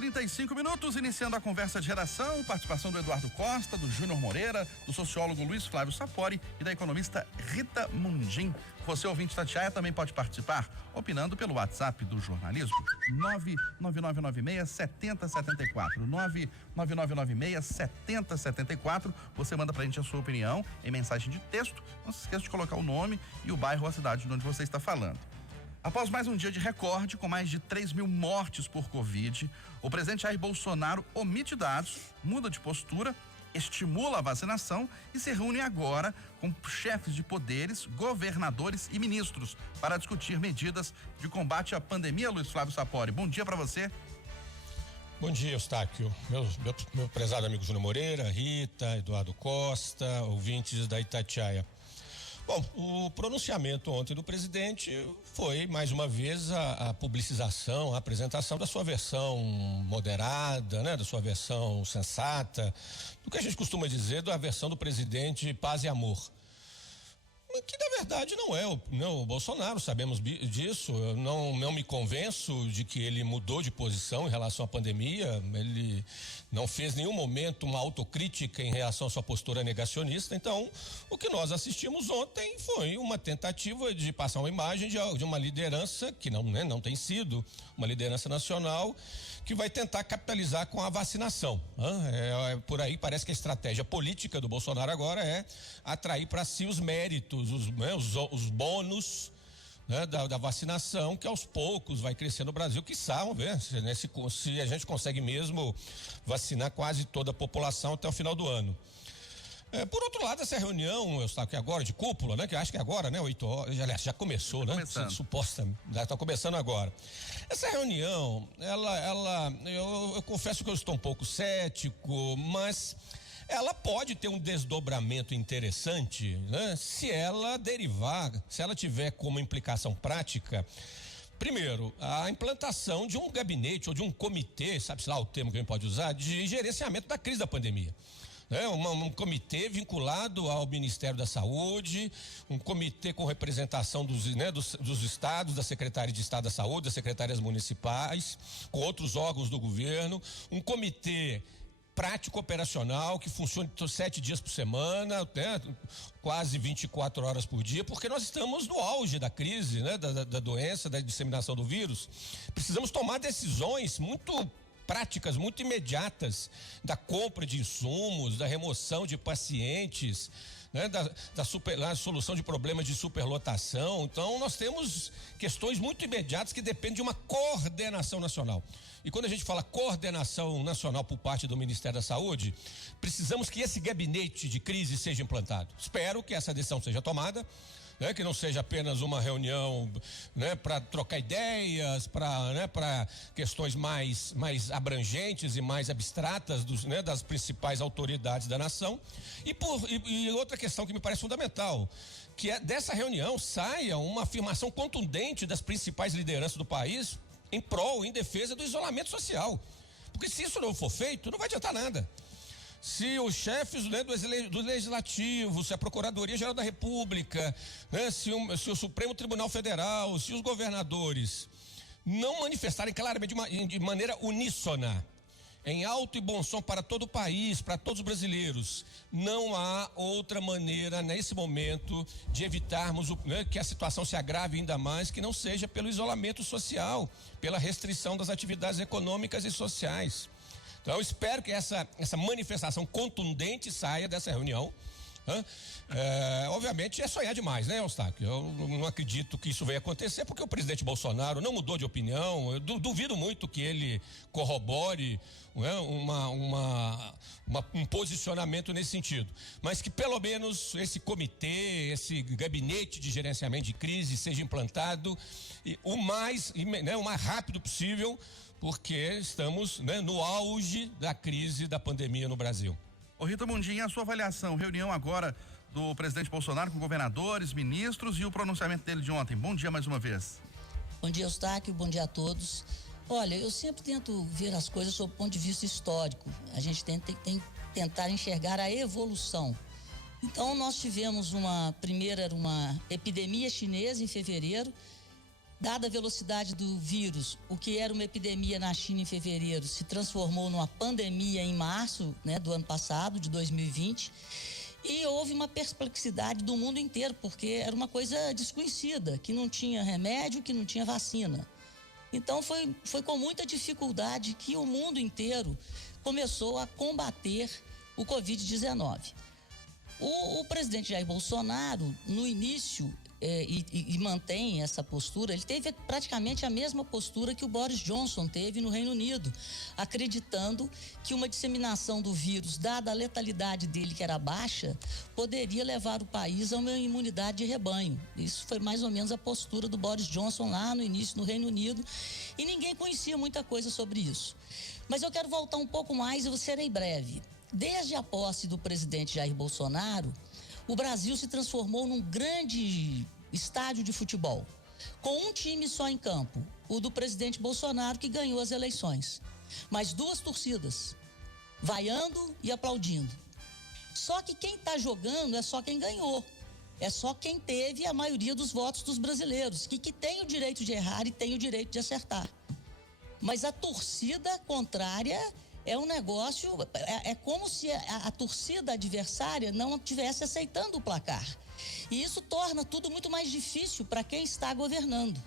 6h35, iniciando a conversa de redação, participação do Eduardo Costa, do Júnior Moreira, do sociólogo Luiz Flávio Sapori e da economista Rita Mundim. Você, ouvinte da Itatiaia, também pode participar, opinando pelo WhatsApp do jornalismo, 99996-7074, 99996-7074. Você manda pra gente a sua opinião em mensagem de texto. Não se esqueça de colocar o nome e o bairro ou a cidade de onde você está falando. Após mais um dia de recorde, com mais de 3.000 mortes por Covid, o presidente Jair Bolsonaro omite dados, muda de postura, estimula a vacinação e se reúne agora com chefes de poderes, governadores e ministros para discutir medidas de combate à pandemia. Luiz Flávio Sapori, bom dia para você. Bom dia, Eustáquio. Meu prezado amigo Júnior Moreira, Rita, Eduardo Costa, ouvintes da Itatiaia. Bom, o pronunciamento ontem do presidente foi, mais uma vez, a publicização, a apresentação da sua versão moderada, né? Da sua versão sensata, do que a gente costuma dizer da versão do presidente paz e amor. Que na verdade não é o Bolsonaro, sabemos disso. Eu não me convenço de que ele mudou de posição em relação à pandemia. Ele não fez nenhum momento uma autocrítica em relação à sua postura negacionista. Então, o que nós assistimos ontem foi uma tentativa de passar uma imagem de uma liderança que não tem sido uma liderança nacional, que vai tentar capitalizar com a vacinação. Por aí parece que a estratégia política do Bolsonaro agora é atrair para si os méritos, os bônus, né, da vacinação, que aos poucos vai crescer no Brasil. Quiçá, vamos ver se a gente consegue mesmo vacinar quase toda a população até o final do ano. Por outro lado, essa reunião, eu estou aqui agora de cúpula, né? Que eu acho que agora, né? 8 horas, já começou, né? Suposta, já está começando agora. Essa reunião, eu confesso que eu estou um pouco cético, mas ela pode ter um desdobramento interessante, né? Se ela tiver como implicação prática, primeiro, a implantação de um gabinete ou de um comitê, sabe-se lá o termo que a gente pode usar, de gerenciamento da crise da pandemia. Um comitê vinculado ao Ministério da Saúde, um comitê com representação dos estados, da Secretaria de Estado da Saúde, das secretarias municipais, com outros órgãos do governo, um comitê prático operacional que funcione 7 dias por semana, né? Quase 24 horas por dia, porque nós estamos no auge da crise, né? Da doença, da disseminação do vírus. Precisamos tomar decisões muito práticas, muito imediatas, da compra de insumos, da remoção de pacientes, né? Da solução de problemas de superlotação. Então nós temos questões muito imediatas que dependem de uma coordenação nacional. E quando a gente fala coordenação nacional por parte do Ministério da Saúde, precisamos que esse gabinete de crise seja implantado. Espero que essa decisão seja tomada, né, que não seja apenas uma reunião, né, para trocar ideias, para questões mais abrangentes e mais abstratas das principais autoridades da nação. E outra questão que me parece fundamental, que é dessa reunião saia uma afirmação contundente das principais lideranças do país em prol, em defesa do isolamento social. Porque se isso não for feito, não vai adiantar nada. Se os chefes, né, do Legislativo, se a Procuradoria-Geral da República, né, se o Supremo Tribunal Federal, se os governadores não manifestarem claramente de maneira uníssona, em alto e bom som para todo o país, para todos os brasileiros, não há outra maneira nesse momento de evitarmos que a situação se agrave ainda mais, que não seja pelo isolamento social, pela restrição das atividades econômicas e sociais. Então eu espero que essa manifestação contundente saia dessa reunião. Obviamente é sonhar demais, né, Eustáquio? Eu não acredito que isso venha acontecer, porque o presidente Bolsonaro não mudou de opinião. Eu duvido muito que ele corrobore, né, um posicionamento nesse sentido, mas que pelo menos esse comitê, esse gabinete de gerenciamento de crise seja implantado o mais rápido possível, porque estamos, né, no auge da crise da pandemia no Brasil. Ô Rita Mundim, a sua avaliação, reunião agora do presidente Bolsonaro com governadores, ministros e o pronunciamento dele de ontem. Bom dia mais uma vez. Bom dia, Eustáquio, bom dia a todos. Olha, eu sempre tento ver as coisas sob o ponto de vista histórico. A gente tem que tentar enxergar a evolução. Então nós tivemos uma epidemia chinesa em fevereiro, Dada a velocidade do vírus, o que era uma epidemia na China em fevereiro se transformou numa pandemia em março, né, do ano passado, de 2020. E houve uma perplexidade do mundo inteiro, porque era uma coisa desconhecida, que não tinha remédio, que não tinha vacina. Então foi com muita dificuldade que o mundo inteiro começou a combater o Covid-19. O presidente Jair Bolsonaro, no início, e mantém essa postura, ele teve praticamente a mesma postura que o Boris Johnson teve no Reino Unido, acreditando que uma disseminação do vírus, dada a letalidade dele, que era baixa, poderia levar o país a uma imunidade de rebanho. Isso foi mais ou menos a postura do Boris Johnson lá no início no Reino Unido, e ninguém conhecia muita coisa sobre isso. Mas eu quero voltar um pouco mais e eu serei breve. Desde a posse do presidente Jair Bolsonaro, o Brasil se transformou num grande estádio de futebol, com um time só em campo, o do presidente Bolsonaro, que ganhou as eleições, mas duas torcidas, vaiando e aplaudindo. Só que quem está jogando é só quem ganhou, é só quem teve a maioria dos votos dos brasileiros, que tem o direito de errar e tem o direito de acertar. Mas a torcida contrária é um negócio, é como se a torcida adversária não estivesse aceitando o placar. E isso torna tudo muito mais difícil para quem está governando.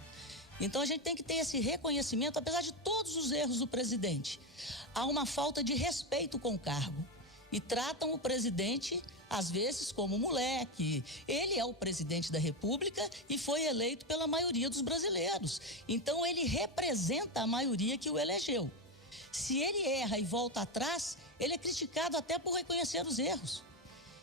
Então a gente tem que ter esse reconhecimento, apesar de todos os erros do presidente. Há uma falta de respeito com o cargo. E tratam o presidente, às vezes, como moleque. Ele é o presidente da República e foi eleito pela maioria dos brasileiros. Então ele representa a maioria que o elegeu. Se ele erra e volta atrás, ele é criticado até por reconhecer os erros.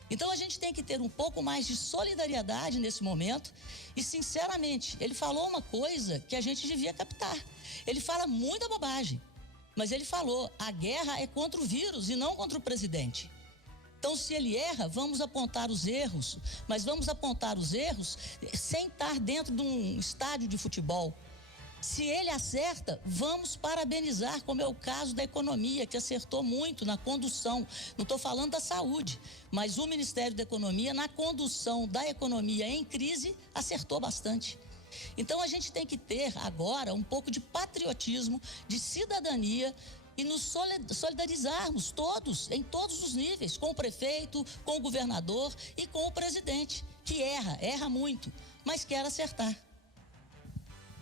Então a gente tem que ter um pouco mais de solidariedade nesse momento e, sinceramente, ele falou uma coisa que a gente devia captar. Ele fala muita bobagem, mas ele falou, a guerra é contra o vírus e não contra o presidente. Então, se ele erra, vamos apontar os erros, mas vamos apontar os erros sem estar dentro de um estádio de futebol. Se ele acerta, vamos parabenizar, como é o caso da economia, que acertou muito na condução. Não estou falando da saúde, mas o Ministério da Economia, na condução da economia em crise, acertou bastante. Então, a gente tem que ter agora um pouco de patriotismo, de cidadania e nos solidarizarmos todos, em todos os níveis, com o prefeito, com o governador e com o presidente, que erra muito, mas quer acertar.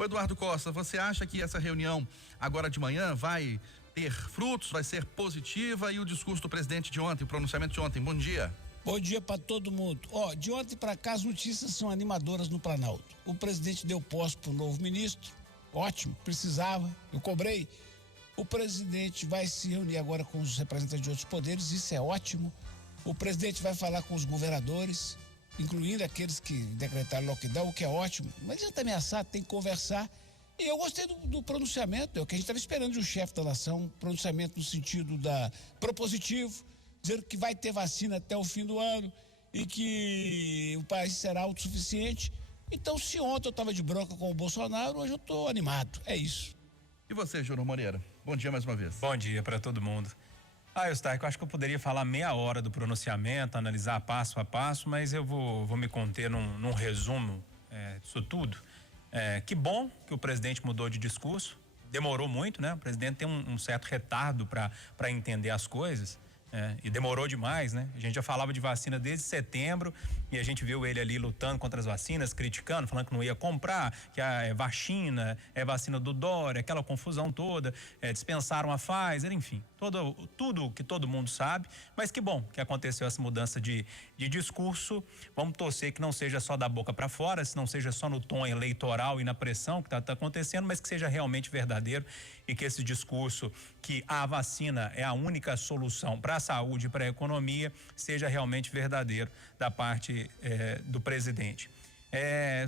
Ô Eduardo Costa, você acha que essa reunião agora de manhã vai ter frutos, vai ser positiva? E o discurso do presidente de ontem, o pronunciamento de ontem? Bom dia. Bom dia para todo mundo. De ontem para cá as notícias são animadoras no Planalto. O presidente deu posse para o novo ministro, ótimo, precisava, eu cobrei. O presidente vai se reunir agora com os representantes de outros poderes, isso é ótimo. O presidente vai falar com os governadores, incluindo aqueles que decretaram lockdown, o que é ótimo. Não adianta ameaçar, tem que conversar. E eu gostei do pronunciamento, é o que a gente estava esperando de um chefe da nação, pronunciamento no sentido propositivo, dizendo que vai ter vacina até o fim do ano e que o país será autossuficiente. Então, se ontem eu estava de bronca com o Bolsonaro, hoje eu estou animado, é isso. E você, Júnior Moreira? Bom dia mais uma vez. Bom dia para todo mundo. Eustáquio, eu acho que eu poderia falar meia hora do pronunciamento, analisar passo a passo, mas eu vou me conter num resumo disso tudo. Que bom que o presidente mudou de discurso, demorou muito, né? O presidente tem um certo retardo para entender as coisas. E demorou demais, né? A gente já falava de vacina desde setembro e a gente viu ele ali lutando contra as vacinas, criticando, falando que não ia comprar, que é vacina do Dória, aquela confusão toda, dispensaram a Pfizer, enfim, tudo que todo mundo sabe, mas que bom que aconteceu essa mudança de discurso. Vamos torcer que não seja só da boca para fora, se não seja só no tom eleitoral e na pressão que tá acontecendo, mas que seja realmente verdadeiro e que esse discurso que a vacina é a única solução para a saúde e para a economia seja realmente verdadeiro da parte do presidente.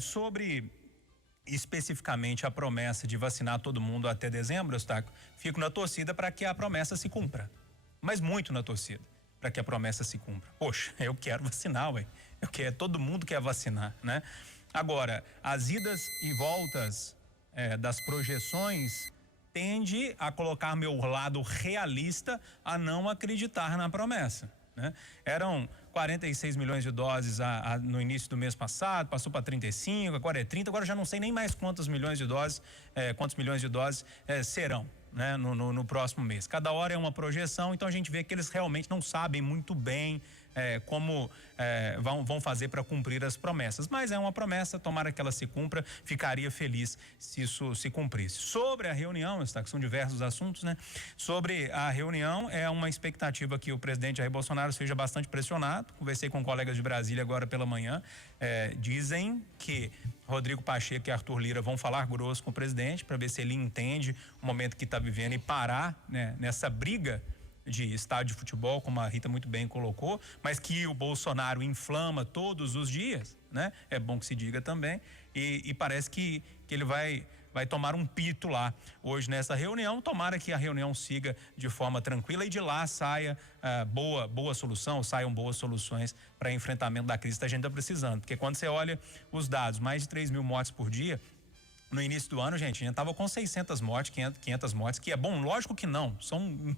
Sobre especificamente a promessa de vacinar todo mundo até dezembro, Eustáquio, fico na torcida para que a promessa se cumpra, mas muito na torcida para que a promessa se cumpra. Poxa, eu quero vacinar, todo mundo quer vacinar, né? Agora, as idas e voltas das projeções tende a colocar meu lado realista a não acreditar na promessa, né? Eram 46 milhões de doses no início do mês passado, passou para 35, agora é 30, agora já não sei nem mais quantos milhões de doses serão, né, no próximo mês. Cada hora é uma projeção, então a gente vê que eles realmente não sabem muito bem como vão fazer para cumprir as promessas. Mas é uma promessa, tomara que ela se cumpra, ficaria feliz se isso se cumprisse. Sobre a reunião, que são diversos assuntos, né? Sobre a reunião, é uma expectativa que o presidente Jair Bolsonaro seja bastante pressionado. Conversei com colegas de Brasília agora pela manhã, dizem que Rodrigo Pacheco e Arthur Lira vão falar grosso com o presidente para ver se ele entende o momento que está vivendo e parar, né, nessa briga de estádio de futebol, como a Rita muito bem colocou, mas que o Bolsonaro inflama todos os dias, né? É bom que se diga também, e parece que ele vai tomar um pito lá hoje nessa reunião. Tomara que a reunião siga de forma tranquila e de lá saia boa solução, saiam boas soluções para enfrentamento da crise que a gente está precisando, porque quando você olha os dados, mais de 3 mil mortes por dia, no início do ano, gente, a gente estava com 600 mortes, 500 mortes, que é bom, lógico que não, são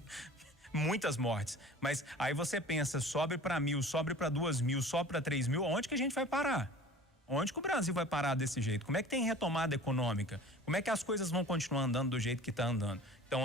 muitas mortes, mas aí você pensa, sobe para 1.000, sobe para 2.000, sobe para 3.000, onde que a gente vai parar? Onde que o Brasil vai parar desse jeito? Como é que tem retomada econômica? Como é que as coisas vão continuar andando do jeito que estão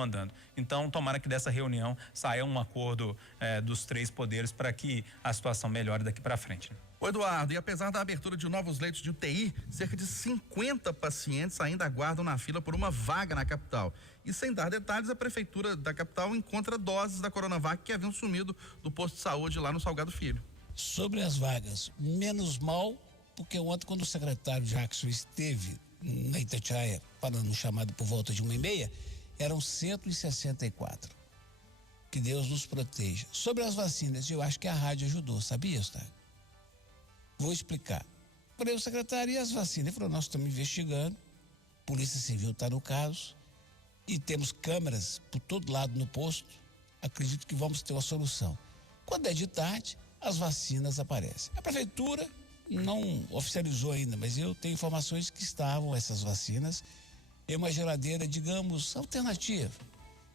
andando? Então, tomara que dessa reunião saia um acordo dos três poderes para que a situação melhore daqui para frente. Ô Eduardo, e apesar da abertura de novos leitos de UTI, cerca de 50 pacientes ainda aguardam na fila por uma vaga na capital. E sem dar detalhes, a prefeitura da capital encontra doses da Coronavac que haviam sumido do posto de saúde lá no Salgado Filho. Sobre as vagas, menos mal, porque ontem, quando o secretário Jackson esteve na Itatiaia, parando um chamado por volta de 1h30, eram 164. Que Deus nos proteja. Sobre as vacinas, eu acho que a rádio ajudou, sabia, Eustáquio? Vou explicar. Falei, o secretário, e as vacinas? Ele falou, nós estamos investigando, Polícia Civil está no caso, e temos câmeras por todo lado no posto, acredito que vamos ter uma solução. Quando é de tarde, as vacinas aparecem. A prefeitura não oficializou ainda, mas eu tenho informações que estavam essas vacinas em uma geladeira, digamos, alternativa,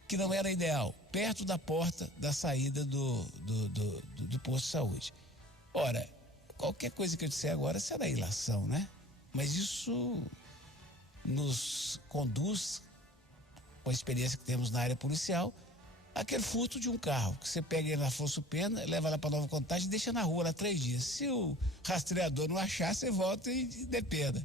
que não era ideal, perto da porta da saída do posto de saúde. Ora, qualquer coisa que eu disser agora será ilação, né? Mas isso nos conduz, com a experiência que temos na área policial, aquele furto de um carro, que você pega ele na Afonso Pena, leva lá para Nova Contagem e deixa na rua lá 3 dias. Se o rastreador não achar, você volta e dependa.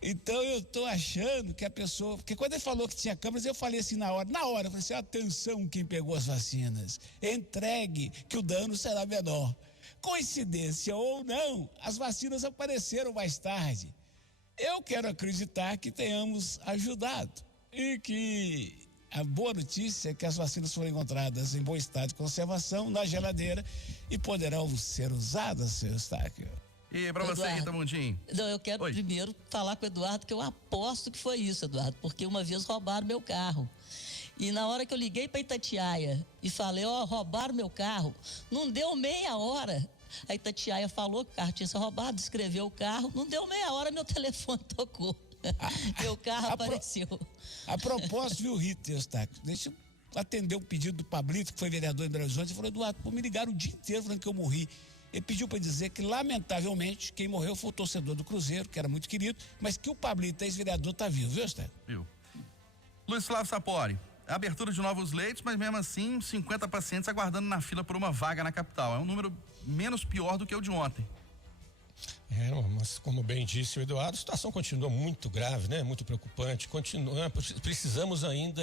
Então eu estou achando que a pessoa, porque quando ele falou que tinha câmeras, eu falei assim na hora, eu falei assim, atenção quem pegou as vacinas, entregue que o dano será menor. Coincidência ou não, as vacinas apareceram mais tarde. Eu quero acreditar que tenhamos ajudado e que a boa notícia é que as vacinas foram encontradas em bom estado de conservação na geladeira e poderão ser usadas, seu Eustáquio. E para você, Rita Mundim? Não, eu quero primeiro falar com o Eduardo, que eu aposto que foi isso, Eduardo, porque uma vez roubaram meu carro. E na hora que eu liguei para Itatiaia e falei, roubaram meu carro, não deu meia hora. A Itatiaia falou que o carro tinha sido roubado, descreveu o carro, não deu meia hora, meu telefone tocou. Meu carro apareceu. A propósito, viu, Rita, Eustáquio? Deixa eu atender o pedido do Pablito, que foi vereador em Belo Horizonte. Ele falou, Eduardo, me ligaram o dia inteiro falando que eu morri. Ele pediu para dizer que, lamentavelmente, quem morreu foi o torcedor do Cruzeiro, que era muito querido, mas que o Pablito, ex-vereador, está vivo, viu, Eustáquio? Viu. Luiz Flávio Sapori, abertura de novos leitos, mas mesmo assim, 50 pacientes aguardando na fila por uma vaga na capital. É um número menos pior do que o de ontem. Mas como bem disse o Eduardo, a situação continua muito grave, né? Muito preocupante. Precisamos ainda,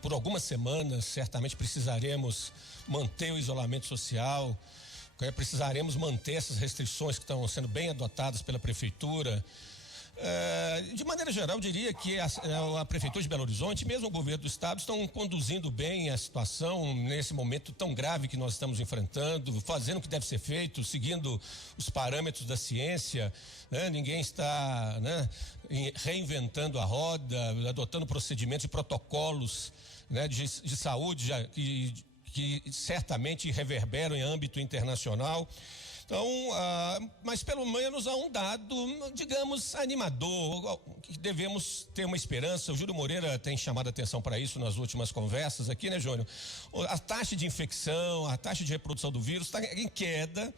por algumas semanas, certamente precisaremos manter o isolamento social, precisaremos manter essas restrições que estão sendo bem adotadas pela prefeitura. De maneira geral, eu diria que a Prefeitura de Belo Horizonte, mesmo o governo do estado, estão conduzindo bem a situação nesse momento tão grave que nós estamos enfrentando, fazendo o que deve ser feito, seguindo os parâmetros da ciência, né? Ninguém está, né, reinventando a roda, adotando procedimentos e protocolos, né, de saúde que certamente reverberam em âmbito internacional. Então, mas pelo menos há um dado, digamos, animador, que devemos ter uma esperança. O Júlio Moreira tem chamado a atenção para isso nas últimas conversas aqui, né, Júnior? A taxa de infecção, a taxa de reprodução do vírus está em queda.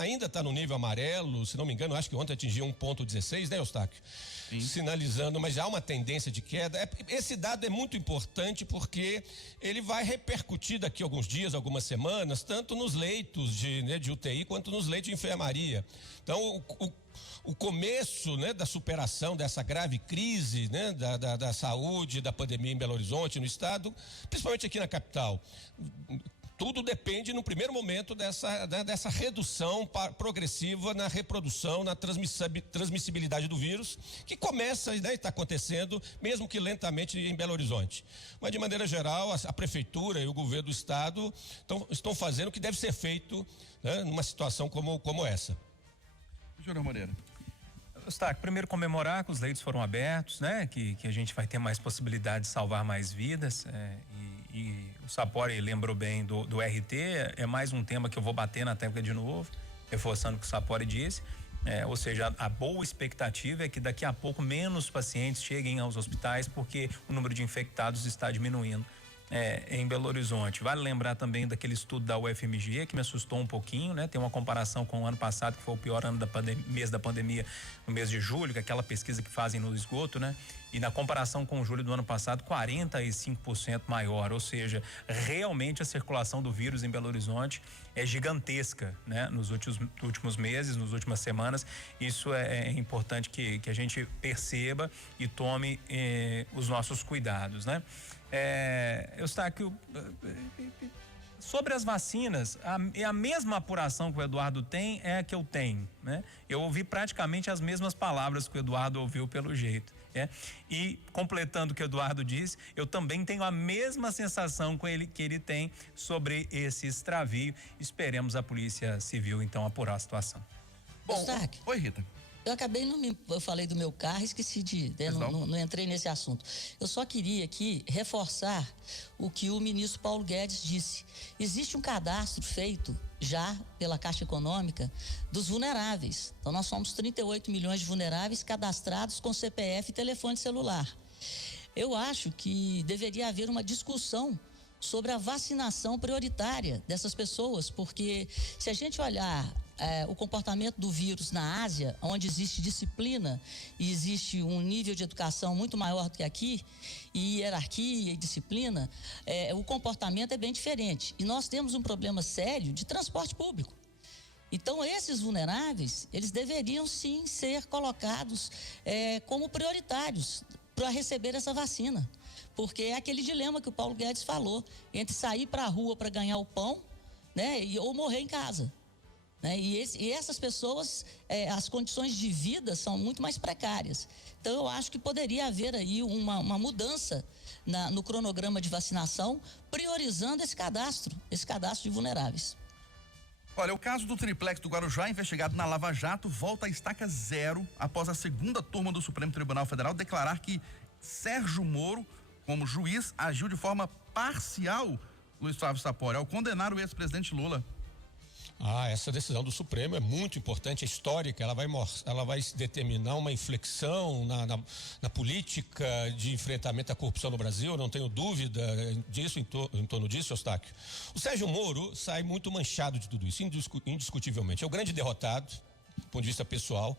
Ainda está no nível amarelo, se não me engano, acho que ontem atingiu 1,16, né, Eustáquio? Sim. Sinalizando, mas já há uma tendência de queda. Esse dado é muito importante porque ele vai repercutir daqui a alguns dias, algumas semanas, tanto nos leitos de UTI quanto nos leitos de enfermaria. Então, o começo, da superação dessa grave crise, da saúde, da pandemia em Belo Horizonte, no estado, principalmente aqui na capital. Tudo depende, no primeiro momento, dessa redução progressiva na reprodução, na transmissibilidade do vírus, que começa e está acontecendo, mesmo que lentamente, em Belo Horizonte. Mas, de maneira geral, a prefeitura e o governo do estado estão fazendo o que deve ser feito, numa situação como essa. Júlio Moreira. Eustáquio, primeiro comemorar que os leitos foram abertos, que a gente vai ter mais possibilidade de salvar mais vidas, e o Sapori lembrou bem do RT, é mais um tema que eu vou bater na tecla de novo, reforçando o que o Sapori disse, ou seja, a boa expectativa é que daqui a pouco menos pacientes cheguem aos hospitais porque o número de infectados está diminuindo em Belo Horizonte. Vale lembrar também daquele estudo da UFMG que me assustou um pouquinho, Tem uma comparação com o ano passado, que foi o pior ano mês da pandemia, no mês de julho, que é aquela pesquisa que fazem no esgoto, E na comparação com o julho do ano passado, 45% maior, ou seja, realmente a circulação do vírus em Belo Horizonte é gigantesca, Nos últimos meses, nas últimas semanas. Isso é importante que a gente perceba e tome os nossos cuidados, Eustáquio, sobre as vacinas, a mesma apuração que o Eduardo tem é a que eu tenho, Eu ouvi praticamente as mesmas palavras que o Eduardo ouviu, pelo jeito, E completando o que o Eduardo disse, eu também tenho a mesma sensação que ele tem sobre esse extravio. Esperemos a Polícia Civil então apurar a situação. Bom, Eustáquio. Oi, Rita. Eu falei do meu carro, esqueci não entrei nesse assunto. Eu só queria aqui reforçar o que o ministro Paulo Guedes disse. Existe um cadastro feito já pela Caixa Econômica dos vulneráveis. Então nós somos 38 milhões de vulneráveis cadastrados com CPF e telefone celular. Eu acho que deveria haver uma discussão sobre a vacinação prioritária dessas pessoas, porque se a gente olhar o comportamento do vírus na Ásia, onde existe disciplina e existe um nível de educação muito maior do que aqui, e hierarquia e disciplina, o comportamento é bem diferente. E nós temos um problema sério de transporte público. Então, esses vulneráveis, eles deveriam sim ser colocados como prioritários para receber essa vacina. Porque é aquele dilema que o Paulo Guedes falou, entre sair para a rua para ganhar o pão, ou morrer em casa. E essas pessoas, as condições de vida são muito mais precárias. Então, eu acho que poderia haver aí uma mudança no cronograma de vacinação, priorizando esse cadastro de vulneráveis. Olha, o caso do triplex do Guarujá, investigado na Lava Jato, volta à estaca zero após a segunda turma do Supremo Tribunal Federal declarar que Sérgio Moro, como juiz, agiu de forma parcial, Luiz Flávio Sapori, ao condenar o ex-presidente Lula. Essa decisão do Supremo é muito importante, é histórica, ela vai determinar uma inflexão na política de enfrentamento à corrupção no Brasil, eu não tenho dúvida disso, em torno disso, Eustáquio. O Sérgio Moro sai muito manchado de tudo isso, indiscutivelmente. É o grande derrotado, do ponto de vista pessoal.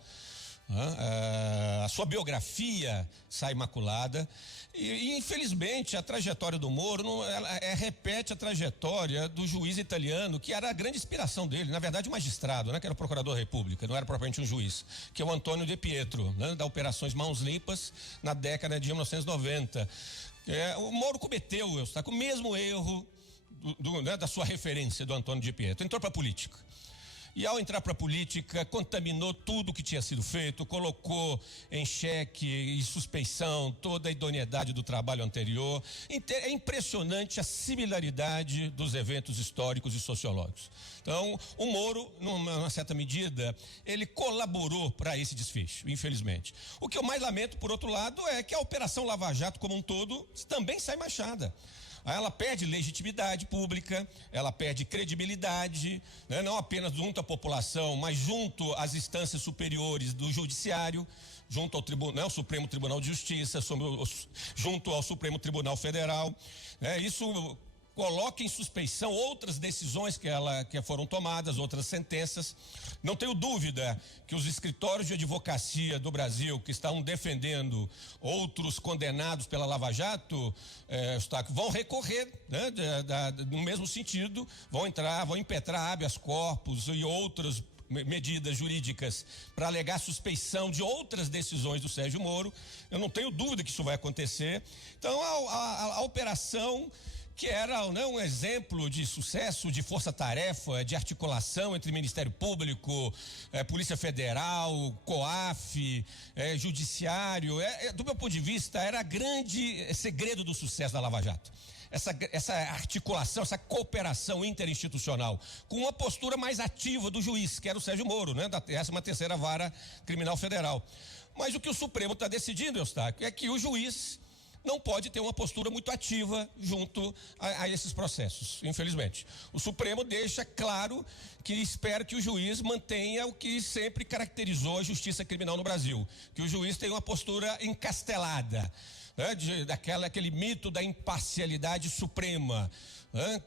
A sua biografia sai maculada e infelizmente a trajetória do Moro repete a trajetória do juiz italiano, que era a grande inspiração dele, na verdade o magistrado, que era o procurador da República, não era propriamente um juiz, que é o Antônio De Pietro, da Operações Mãos Limpas na década de 1990. O Moro cometeu, o mesmo erro da sua referência, do Antônio De Pietro, entrou para a política. E ao entrar para a política, contaminou tudo que tinha sido feito, colocou em xeque e suspeição toda a idoneidade do trabalho anterior. É impressionante a similaridade dos eventos históricos e sociológicos. Então, o Moro, numa certa medida, ele colaborou para esse desfecho, infelizmente. O que eu mais lamento, por outro lado, é que a Operação Lava Jato como um todo também sai manchada. ela perde legitimidade pública, ela perde credibilidade, né? Não apenas junto à população, mas junto às instâncias superiores do judiciário, junto ao Tribunal, Supremo Tribunal de Justiça, junto ao Supremo Tribunal Federal. Isso coloca em suspeição outras decisões que foram tomadas, outras sentenças. Não tenho dúvida que os escritórios de advocacia do Brasil, que estão defendendo outros condenados pela Lava Jato, vão recorrer, né, no mesmo sentido, vão impetrar habeas corpus e outras medidas jurídicas para alegar suspeição de outras decisões do Sérgio Moro. Eu não tenho dúvida que isso vai acontecer. Então, a operação, que era, né, um exemplo de sucesso, de força-tarefa, de articulação entre Ministério Público, Polícia Federal, COAF, Judiciário, do meu ponto de vista, era grande segredo do sucesso da Lava Jato. Essa articulação, essa cooperação interinstitucional, com uma postura mais ativa do juiz, que era o Sérgio Moro, né, da 13ª Vara Criminal Federal. Mas o que o Supremo está decidindo, Eustáquio, é que o juiz não pode ter uma postura muito ativa junto a esses processos, infelizmente. O Supremo deixa claro que espera que o juiz mantenha o que sempre caracterizou a justiça criminal no Brasil, que o juiz tenha uma postura encastelada, né, aquele mito da imparcialidade suprema,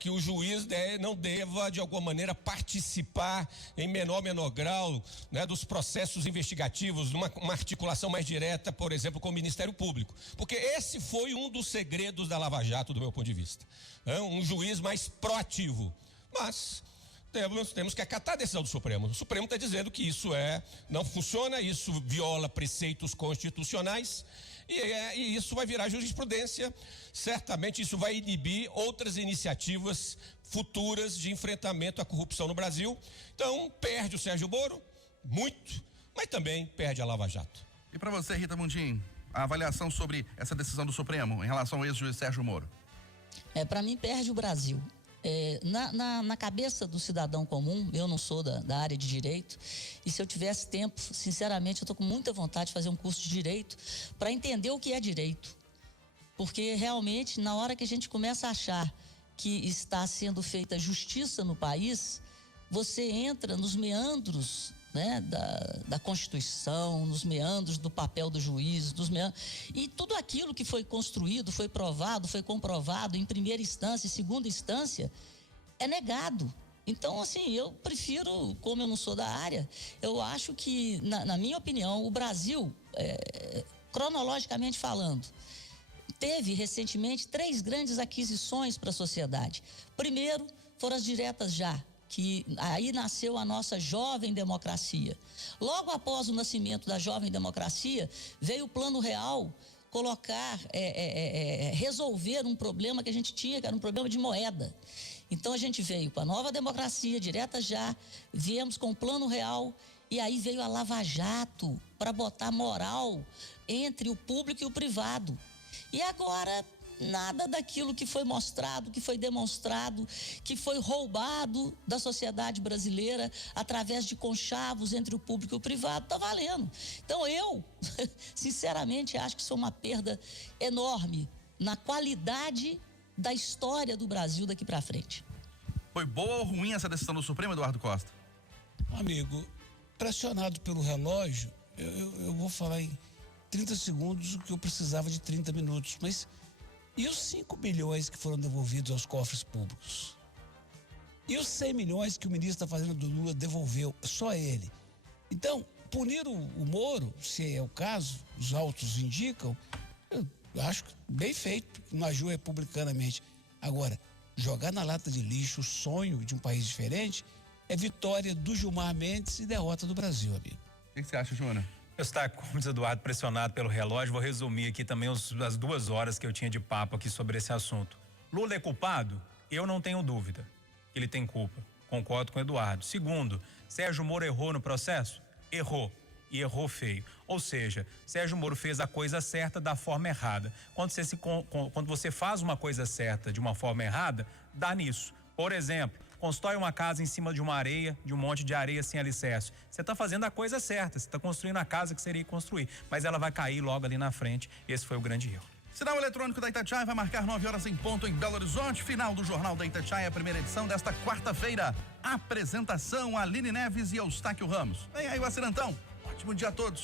que o juiz não deva, de alguma maneira, participar em menor grau, né, dos processos investigativos, uma articulação mais direta, por exemplo, com o Ministério Público. Porque esse foi um dos segredos da Lava Jato, do meu ponto de vista. Um juiz mais proativo. Mas temos que acatar a decisão do Supremo. O Supremo está dizendo que isso não funciona, isso viola preceitos constitucionais. E isso vai virar jurisprudência. Certamente isso vai inibir outras iniciativas futuras de enfrentamento à corrupção no Brasil. Então, perde o Sérgio Moro, muito, mas também perde a Lava Jato. E para você, Rita Mundim, a avaliação sobre essa decisão do Supremo em relação ao ex-juiz Sérgio Moro? Para mim, perde o Brasil. Na cabeça do cidadão comum, eu não sou da área de direito, e se eu tivesse tempo, sinceramente, eu estou com muita vontade de fazer um curso de direito para entender o que é direito. Porque realmente, na hora que a gente começa a achar que está sendo feita justiça no país, você entra nos meandros, né, da Constituição, nos meandros do papel do juiz, e tudo aquilo que foi construído, foi provado, foi comprovado em primeira instância e segunda instância, é negado. Então, assim, eu prefiro, como eu não sou da área, eu acho que, na minha opinião, o Brasil, cronologicamente falando, teve recentemente 3 grandes aquisições para a sociedade. Primeiro, foram as diretas já, que aí nasceu a nossa jovem democracia. Logo após o nascimento da jovem democracia, veio o Plano Real colocar, resolver um problema que a gente tinha, que era um problema de moeda. Então a gente veio com a nova democracia, direta já, viemos com o Plano Real, e aí veio a Lava Jato para botar moral entre o público e o privado. E agora, nada daquilo que foi mostrado, que foi demonstrado, que foi roubado da sociedade brasileira através de conchavos entre o público e o privado, está valendo. Então eu, sinceramente, acho que isso é uma perda enorme na qualidade da história do Brasil daqui para frente. Foi boa ou ruim essa decisão do Supremo, Eduardo Costa? Amigo, pressionado pelo relógio, eu vou falar em 30 segundos o que eu precisava de 30 minutos, mas e os 5 bilhões que foram devolvidos aos cofres públicos? E os 100 milhões que o ministro da Fazenda do Lula devolveu, só ele? Então, punir o Moro, se é o caso, os autos indicam, eu acho bem feito, não agiu republicanamente. Agora, jogar na lata de lixo o sonho de um país diferente é vitória do Gilmar Mendes e derrota do Brasil, amigo. O que você acha, Júnior? Eu estava, como diz Eduardo, pressionado pelo relógio. Vou resumir aqui também as 2 horas que eu tinha de papo aqui sobre esse assunto. Lula é culpado? Eu não tenho dúvida. Ele tem culpa. Concordo com o Eduardo. Segundo, Sérgio Moro errou no processo? Errou. E errou feio. Ou seja, Sérgio Moro fez a coisa certa da forma errada. Quando você faz uma coisa certa de uma forma errada, dá nisso. Por exemplo, constrói uma casa em cima de uma areia, de um monte de areia sem alicerce. Você está fazendo a coisa certa, você está construindo a casa que seria construir, mas ela vai cair logo ali na frente. Esse foi o grande erro. Sinal eletrônico da Itatiaia vai marcar 9 horas em ponto em Belo Horizonte. Final do Jornal da Itatiaia, primeira edição desta quarta-feira. Apresentação: Aline Neves e Eustáquio Ramos. Vem aí o Acidentão. Ótimo dia a todos.